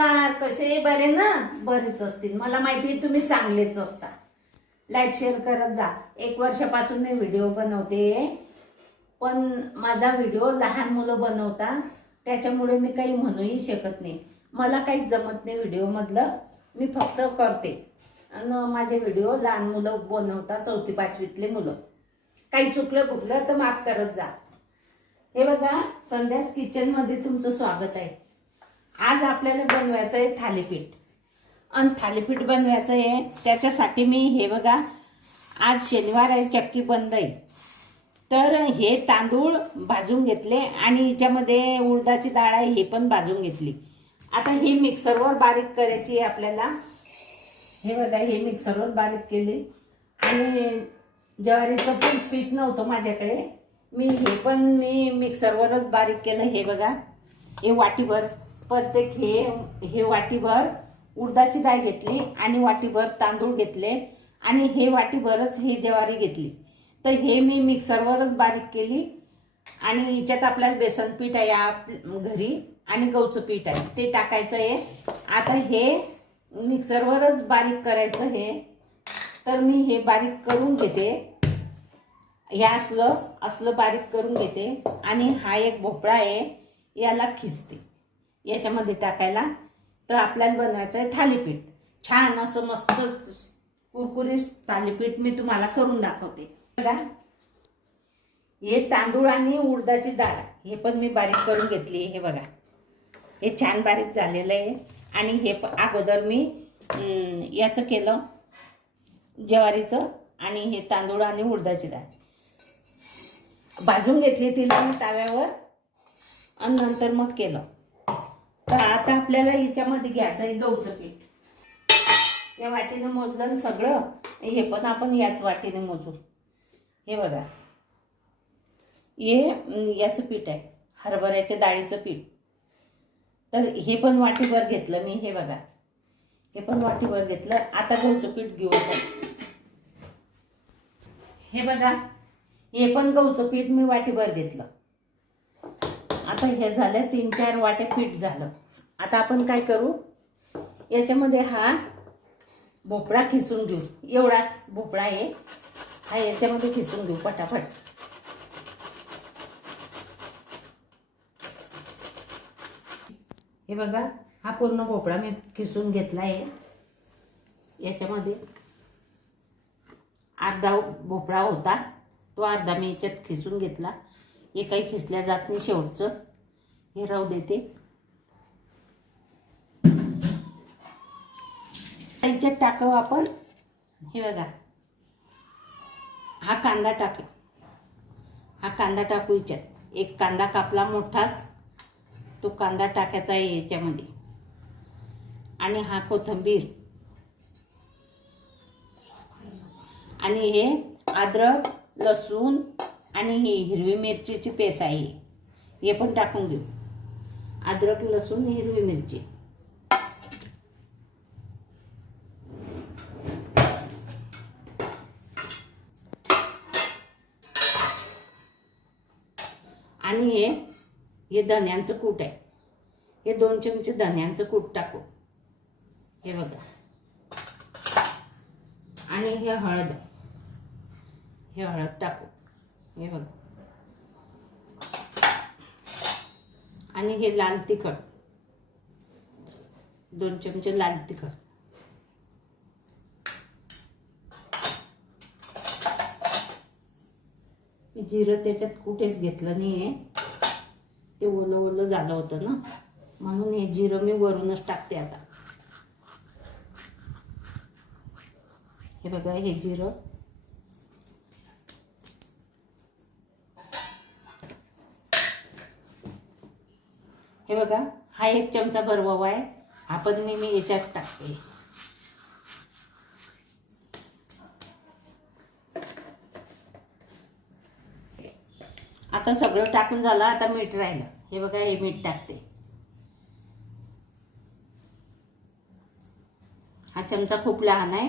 नमस्कार, कसे बरे ना? बरेच असतील, मला माहिती आहे तुम्ही चांगलेच असता. लाईक शेअर करत जा. 1 वर्षापासून मी व्हिडिओ बनवते, पण माझा व्हिडिओ लहान मुलं बनवता, त्याच्यामुळे मी काही म्हणूही शकत नाही. मला काही जमत नाही व्हिडिओमधलं, मी फक्त करते. आणि माझे व्हिडिओ लहान मुलं बनवता, 4थी-5वीतले मुलं. काही चुकलं बुकलं तर माफ करत जा. हे बघा, संध्यास किचनमध्ये तुमचं स्वागत आहे. आज आपल्याला बनवायचं आहे थालीपीठ. आणि थालीपीठ बनवायचं आहे त्याच्यासाठी मी हे बघा, आज शनिवार आहे, चक्की बंद आहे, तर हे तांदूळ भाजून घेतले आणि याच्यामध्ये उडदाची डाळ आहे हे पण भाजून घेतली. आता हे मिक्सरवर बारीक करायची आहे आपल्याला. हे बघा, हे मिक्सरवर बारीक केली. आणि ज्वारीचं पण पीठ नव्हतं माझ्याकडे, मी मिक्सरवरच बारीक केलं. हे बघा, हे वाटीभर प्रत्येक हे वाटीभर उडदाची डाळ घेतली आणि वाटीभर तांदूळ घेतले आणि हे वाटीभरच हे ज्वारी घेतली. तर हे मी मिक्सरवरच बारीक केली. आणि याच्यात आपल्याला बेसन पीठ आहे घरी आणि गव्हाचं पीठ आहे, ते टाकायचं आहे. आता हे मिक्सरवरच बारीक करायचं हे. तर मी हे बारीक करून घेते, हे असलं बारीक करून घेते. आणि हा एक भोपळा आहे, याला खिसते याच्यामध्ये टाकायला. तर आपल्याला बनवायचं आहे थालीपीठ. छान असं मस्त कुरकुरीत थालीपीठ मी तुम्हाला करून दाखवते. बघा, हे तांदूळ आणि उडदाची डाळ हे पण मी बारीक करून घेतली. हे बघा, हे छान बारीक झालेलं आहे. आणि हे अगोदर मी याचं केलं, ज्वारीचं, आणि हे तांदूळ आणि उडदाची डाळ भाजून घेतली तिला मी ताव्यावर आणि नंतर मग केलं. तर आता आपल्याला याच्यामध्ये घ्यायचं आहे गव्हाचं पीठ. या वाटीने मोजलं सगळं, हे पण आपण याच वाटीने मोजू. हे बघा, हे याचं पीठ आहे, हरभऱ्याच्या डाळीचं पीठ. तर हे पण वाटीभर घेतलं मी. हे बघा, हे पण वाटीभर घेतलं. आता गव्हाचं पीठ घेऊ आपण. हे बघा, हे पण गव्हाचं पीठ मी वाटीभर घेतलं. आता हे झालं 3-4 वाटे पीठ झालं. आता आपण काय करू, याच्यामध्ये हा भोपळा खिसून घेऊ. एवढाच भोपळा आहे हा, याच्यामध्ये खिसून घेऊ पटापट. हे बघा, हा पूर्ण भोपळा मी खिसून घेतला आहे. याच्यामध्ये अर्धा भोपळा होता, तो अर्धा मी याच्यात खिसून घेतला. हे काही खिसल्या जात नाही, शेवटचं हे राहू देते. याच्यात टाकावं आपण. हे बघा, हा कांदा टाकला, हा कांदा टाकू याच्यात. एक कांदा कापला मोठाच, तो कांदा टाकायचा आहे याच्यामध्ये. आणि हा कोथिंबीर, आणि हे अद्रक, लसूण आणि ही हिरवी मिरचीची पेस्ट आहे, हे पण टाकून घेऊ. अद्रक, लसूण, हिरवी मिरची. आणि हे धन्यांचं कूट आहे, हे 2 चमचे धन्यांचं कूट टाकू. हे बघा, आणि हे हळद टाकू. हे बघा, आणि हे लाल तिखट, 2 चमचे लाल तिखट. जिरं त्याच्यात कुठेच घेतलं नाही आहे, ते ओलं ओलं झालं होतं ना, म्हणून हे जिरं मी वरूनच टाकते आता. हे बघा, हे जिरं. हे बघा, हा 1 चमचा भरवा आहे, हा पण मी याच्यात टाकते. आता सगळं टाकून झालं, आता मीठ राहिलं. हे बघा, हे मीठ टाकते. हा चमचा खूप लहान आहे,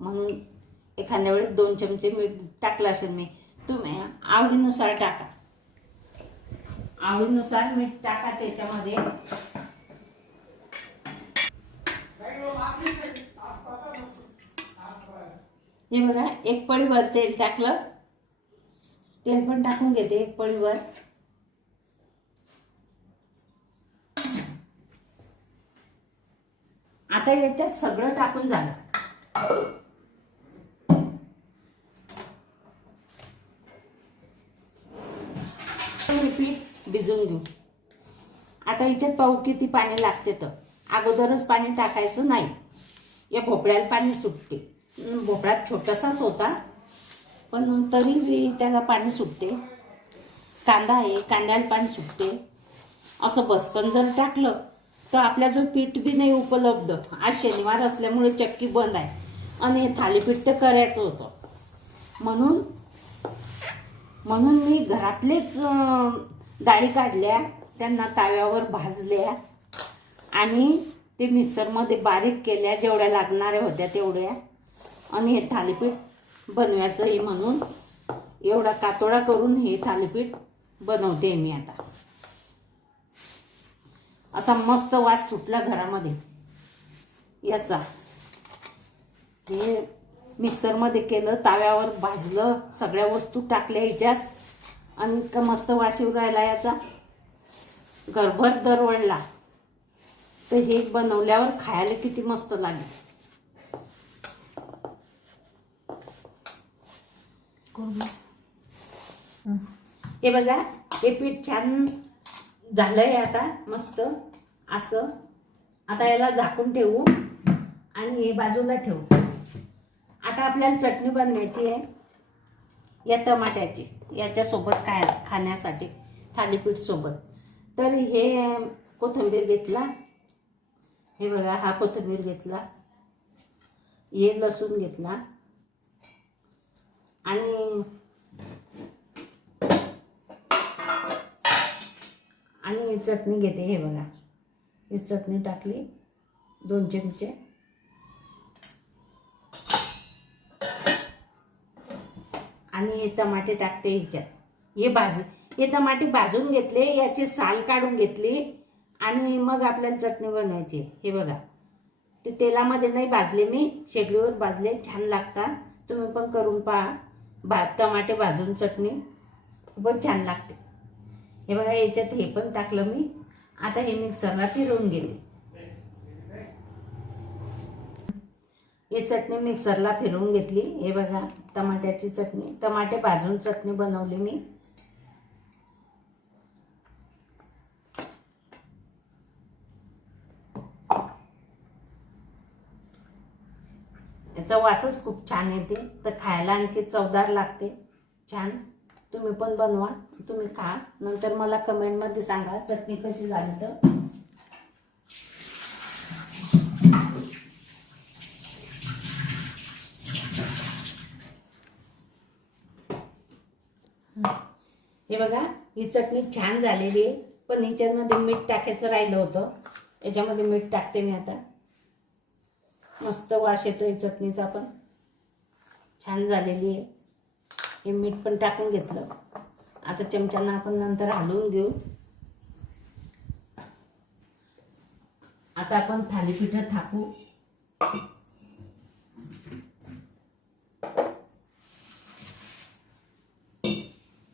म्हणून एखाद्या वेळेस 2 चमचे मीठ टाकलं असेल मी. तुम्ही आवडीनुसार टाका. आवडीनुसार मीठ टाका त्याच्यामध्ये. हे बघा, एक पळीवर तेल टाकलं. तेल पण टाकून घेते एक पळीवर. आता याच्यात सगळं टाकून झालं. पीठ भिजून घेऊ. आता याच्यात पाहू किती पाणी लागते. तर अगोदरच पाणी टाकायचं नाही. या भोपळ्याला पाणी सुटते. भोपळा छोटासाच होता पण तरी त्याला पाणी सुटते. कांदा आहे, कांद्याला पाणी सुटते. असं बसकन जर टाकलं तर आपल्या जो पीठ बी नाही उपलब्ध. आज शनिवार असल्यामुळे चक्की बंद आहे आणि थालीपीठ तर करायचं होतं. म्हणून मी घरातलेच डाळी काढल्या, त्यांना ताव्यावर भाजल्या आणि ते मिक्सरमध्ये बारीक केल्या जेवढ्या लागणाऱ्या होत्या तेवढ्या. आणि हे थालीपीठ बनवायचं आहे म्हणून एवढा कातोडा करून हे थालीपीठ बनवते मी आता. असा मस्त वास सुटला घरामध्ये याचा. हे मिक्सरमध्ये केलं, ताव्यावर भाजलं, सगळ्या वस्तू टाकल्या ह्याच्यात आणि इतका मस्त वास येऊ राहिला याचा. घरभर दरवळला. तर हे बनवल्यावर खायला किती मस्त लागेल. हे बघा, हे पीठ छान झालंय आता मस्त असं. आता याला झाकून ठेवू आणि हे बाजूला ठेवू. आता आपल्याला चटणी बनवायची आहे या टमाट्याची, याच्यासोबत काय खाण्यासाठी थालीपीठ सोबत. तर हे कोथिंबीर घेतला. हे बघा, हा कोथिंबीर घेतला. हे लसूण घेतला आणि चटणी घेते. हे बघा, ही चटणी टाकली 2 चमचे. आणि हे टमाटे टाकते ह्याच्यात. हे टमाटे भाजून घेतले, याची साल काढून घेतली आणि मग आपल्याला चटणी बनवायची. हे बघा, ते तेलामध्ये नाही भाजले मी, शेगडीवर भाजले, छान लागतात. तुम्ही पण करून पहा. टमाटे भाजून चटणी खूपच छान लागते. हे बघा, याच्यात हे पण टाकलं मी. आता हे मिक्सरला फिरवून घेते. हे चटणी मिक्सरला फिरवून घेतली. हे बघा, टमाट्याची चटणी, टमाटे भाजून चटणी बनवली मी. याचा वासच खूप छान येते, तर खायला आणखी चवदार लागते. छान. तुम्ही पण बनवा, तुम्ही खा, नंतर मला कमेंटमध्ये सांगा चटणी कशी झाली तर. हे बघा, ही चटणी छान झालेली आहे, पण ह्याच्यामध्ये मीठ टाकायचं राहिलं होतं. याच्यामध्ये मीठ टाकते मी आता. मस्त वास येतोय चटणीचा पण. छान झालेली आहे. हे मीठ पण टाकून घेतलं. आता चमच्यानं आपण नंतर हलवून घेऊ. आता आपण थालीपीठ थापू.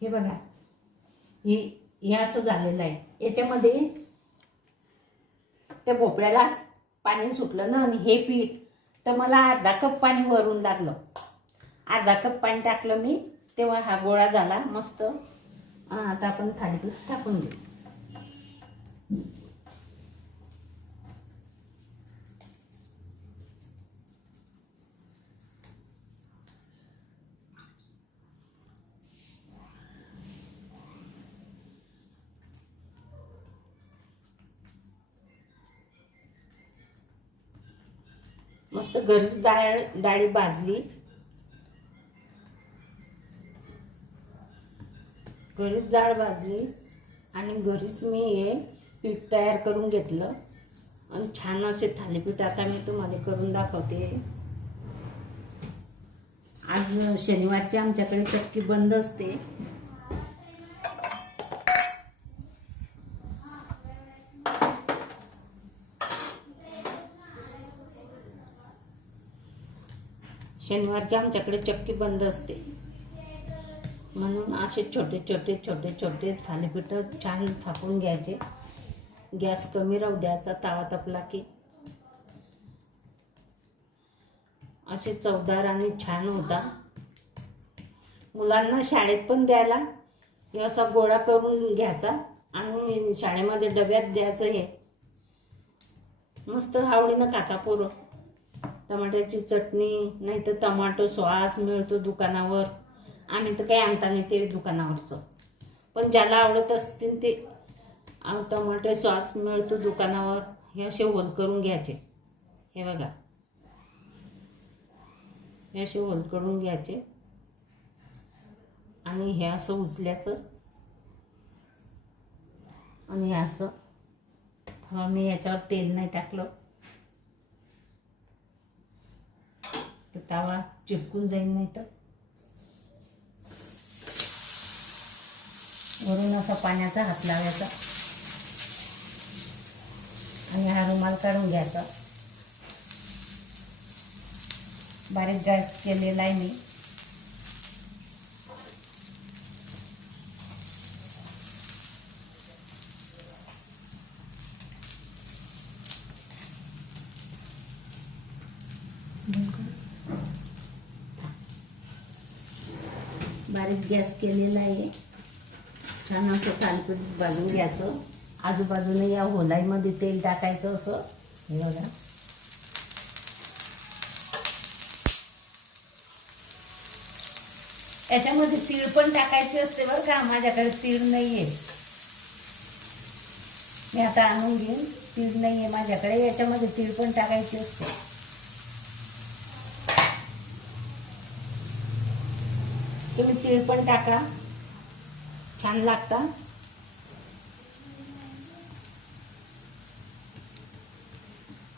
हे बघा, हे असं झालेलं आहे. याच्यामध्ये त्या भोपळ्याला पाणी सुटलं ना, आणि हे पीठ तर मला अर्धा कप पाणी वरून लागलं. अर्धा कप पाणी टाकलं मी, तेव्हा हा गोळा झाला मस्त. आता आपण थालीपीठ टाकून घेऊ. मस्त घरीच डाळी भाजली. घरीच डाळ भाजली आणि घरीच मी हे पीठ तयार करून घेतलं आणि छान असे थालीपीठ आता मी तुम्हाला करून दाखवते. आज शनिवारची आमच्याकडे चक्की बंद असते. शनिवारची आमच्याकडे चक्की बंद असते, म्हणून असे छोटे छोटे छोटे छोटे थालीपीठं छान थापून घ्यायचे. गॅस कमी राहू द्यायचा, तवा तापला की असे चवदार आणि छान होता. मुलांना शाळेत पण द्यायला हे असा गोळा करून घ्यायचा आणि शाळेमध्ये डब्यात द्यायचं. हे मस्त आवडीनं खाता पोरं. टमाट्याची चटणी नाही तर टमाटो सॉस मिळतो दुकानावर. आम्ही तर काही आणता नाही ते दुकानावरचं, पण ज्याला आवडत असतील ते टमाटो सॉस मिळतो दुकानावर. हे असे होल करून घ्यायचे. हे बघा, हे असे होल करून घ्यायचे आणि हे असं उचल्याचं आणि हे असं. मी याच्यावर तेल नाही टाकलं तर तवा चिपकून जाईल, नाही तर वरून असा पाण्याचा हात लावायचा आणि हा रुमाल काढून घ्यायचा. बारीक गॅस केलेला आहे मी. बारीक गॅस केलेला आहे. छान असं थालीपीठ भाजून घ्यायचं. आजूबाजूने या होलाईमध्ये तेल टाकायचं असं. हे बघा, याच्यामध्ये तीळ पण टाकायची असते बरं का. माझ्याकडे तीळ नाही आहे, मी आता आणून घेईन. तीळ नाही आहे माझ्याकडे, याच्यामध्ये तीळ पण टाकायची असते. तुम्ही तीळ पण टाका, छान लागतं.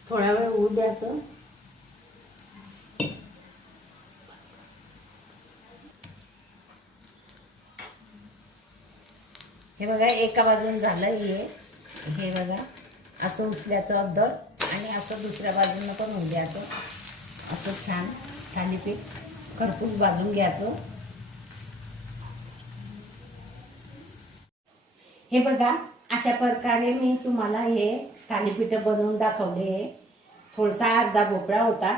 थोडा वेळ होऊ द्यायचं. हे बघा, एका बाजून झालं. हे बघा, असं उचल्याचं अद्दर आणि असं दुसऱ्या बाजूनं पण होऊ द्यायचं. असं छान थालीपीठ खरपूस भाजून घ्यायचं. हे बघा, अशा प्रकारे मी तुम्हाला हे थालीपीठं बनवून दाखवले. थोडासा अर्धा भोपळा होता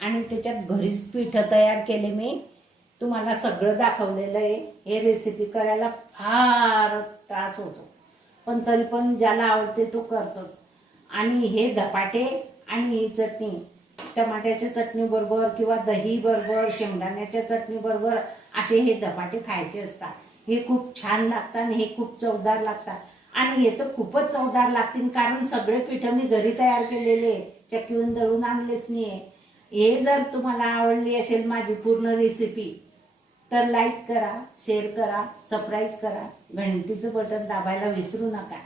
आणि त्याच्यात घरीच पिठं तयार केले. मी तुम्हाला सगळं दाखवलेलं आहे. हे रेसिपी करायला फार त्रास होतो, पण तरी पण ज्याला आवडते तो करतोच. आणि हे धपाटे आणि ही चटणी टमाट्याच्या चटणी बरोबर किंवा दही बरोबर, शेंगदाण्याच्या चटणी बरोबर असे हे धपाटे खायचे असतात. हे खूप छान लागतात आणि हे खूप चवदार लागतात. आणि हे तर खूपच चवदार लागतील, कारण सगळे पिठं मी घरी तयार केलेले, चक्कीहून दळून आणलेच नाही. हे जर तुम्हाला आवडली असेल माझी पूर्ण रेसिपी तर लाईक करा, शेअर करा, सबस्क्राईब करा, घंटीचं बटन दाबायला विसरू नका.